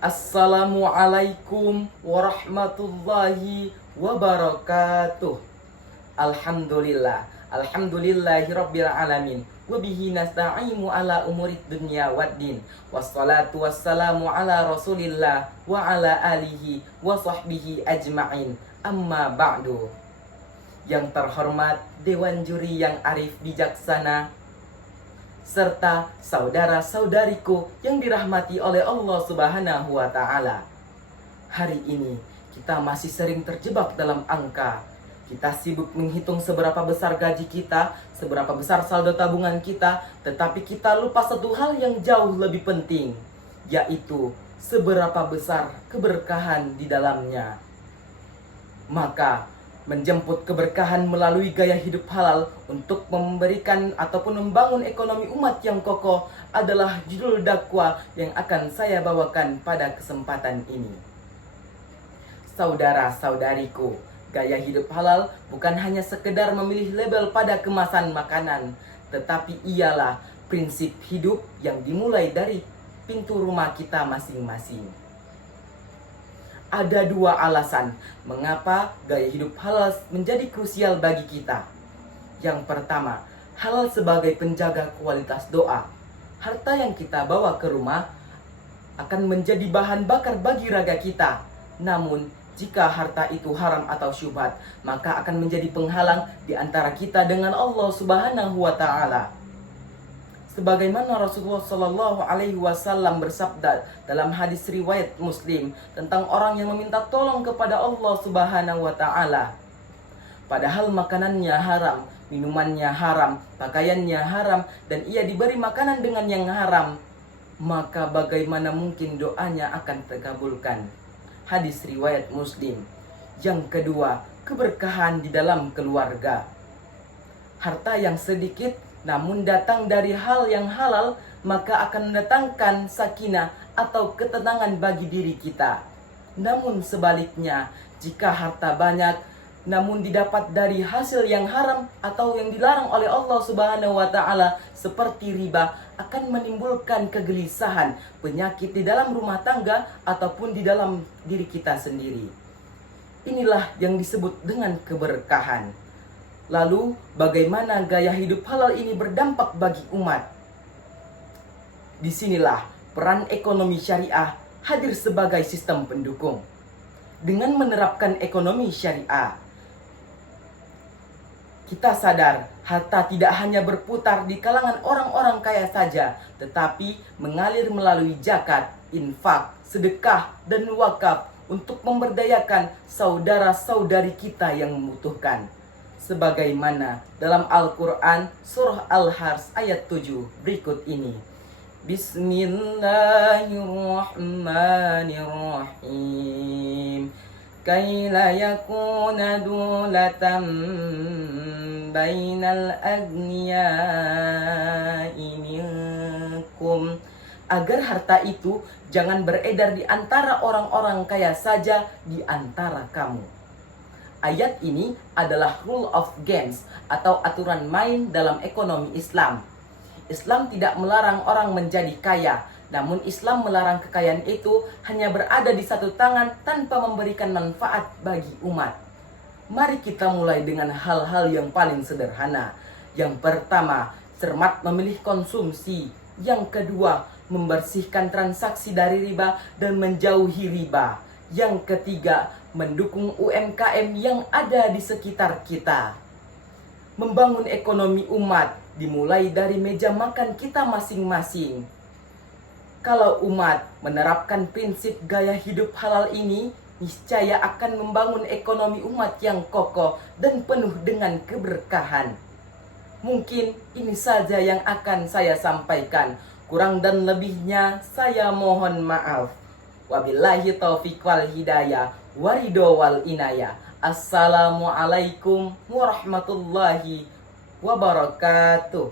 Assalamualaikum warahmatullahi wabarakatuh. Alhamdulillah, alhamdulillahirabbil alamin. Wabihi nasta'inu ala umurid dunya waddin. Wassalatu wassalamu ala Rasulillah wa ala alihi wa sahbihi ajma'in. Amma ba'du. Yang terhormat Dewan Juri yang arif bijaksana, serta saudara-saudariku yang dirahmati oleh Allah Subhanahu wa Ta'ala. Hari ini kita masih sering terjebak dalam angka. Kita sibuk menghitung seberapa besar gaji kita, seberapa besar saldo tabungan kita, tetapi kita lupa satu hal yang jauh lebih penting, yaitu seberapa besar keberkahan di dalamnya. Maka menjemput keberkahan melalui gaya hidup halal untuk memberikan ataupun membangun ekonomi umat yang kokoh adalah judul dakwah yang akan saya bawakan pada kesempatan ini. Saudara-saudariku, gaya hidup halal bukan hanya sekedar memilih label pada kemasan makanan, tetapi ialah prinsip hidup yang dimulai dari pintu rumah kita masing-masing. Ada dua alasan mengapa gaya hidup halal menjadi krusial bagi kita. Yang pertama, halal sebagai penjaga kualitas doa. Harta yang kita bawa ke rumah akan menjadi bahan bakar bagi raga kita. Namun, jika harta itu haram atau syubhat, maka akan menjadi penghalang di antara kita dengan Allah Subhanahu wa Ta'ala. Sebagaimana Rasulullah Shallallahu Alaihi Wasallam bersabda dalam hadis riwayat Muslim tentang orang yang meminta tolong kepada Allah Subhanahu Wa Taala, padahal makanannya haram, minumannya haram, pakaiannya haram, dan ia diberi makanan dengan yang haram, maka bagaimana mungkin doanya akan terkabulkan? Hadis riwayat Muslim. Yang kedua, keberkahan di dalam keluarga. Harta yang sedikit namun datang dari hal yang halal, maka akan mendatangkan sakinah atau ketenangan bagi diri kita. Namun sebaliknya, jika harta banyak namun didapat dari hasil yang haram atau yang dilarang oleh Allah Subhanahu wa Ta'ala seperti riba, akan menimbulkan kegelisahan, penyakit di dalam rumah tangga ataupun di dalam diri kita sendiri. Inilah yang disebut dengan keberkahan. Lalu, bagaimana gaya hidup halal ini berdampak bagi umat? Disinilah peran ekonomi syariah hadir sebagai sistem pendukung. Dengan menerapkan ekonomi syariah, kita sadar harta tidak hanya berputar di kalangan orang-orang kaya saja, tetapi mengalir melalui zakat, infak, sedekah, dan wakaf untuk memberdayakan saudara-saudari kita yang membutuhkan. Sebagaimana dalam Al-Quran surah Al-Hars ayat 7 berikut ini. Bismillahirrahmanirrahim. Kaila yakuna dulatan bainal agniya'i minkum. Agar harta itu jangan beredar di antara orang-orang kaya saja di antara kamu. Ayat ini adalah rule of games atau aturan main dalam ekonomi Islam. Islam tidak melarang orang menjadi kaya, namun Islam melarang kekayaan itu hanya berada di satu tangan tanpa memberikan manfaat bagi umat. Mari kita mulai dengan hal-hal yang paling sederhana. Yang pertama, cermat memilih konsumsi. Yang kedua, membersihkan transaksi dari riba dan menjauhi riba. Yang ketiga, mendukung UMKM yang ada di sekitar kita. Membangun ekonomi umat dimulai dari meja makan kita masing-masing. Kalau umat menerapkan prinsip gaya hidup halal ini, niscaya akan membangun ekonomi umat yang kokoh dan penuh dengan keberkahan. Mungkin ini saja yang akan saya sampaikan. Kurang dan lebihnya saya mohon maaf. Wabillahi taufiq wal hidayah, warido wal inayah. Assalamualaikum warahmatullahi wabarakatuh.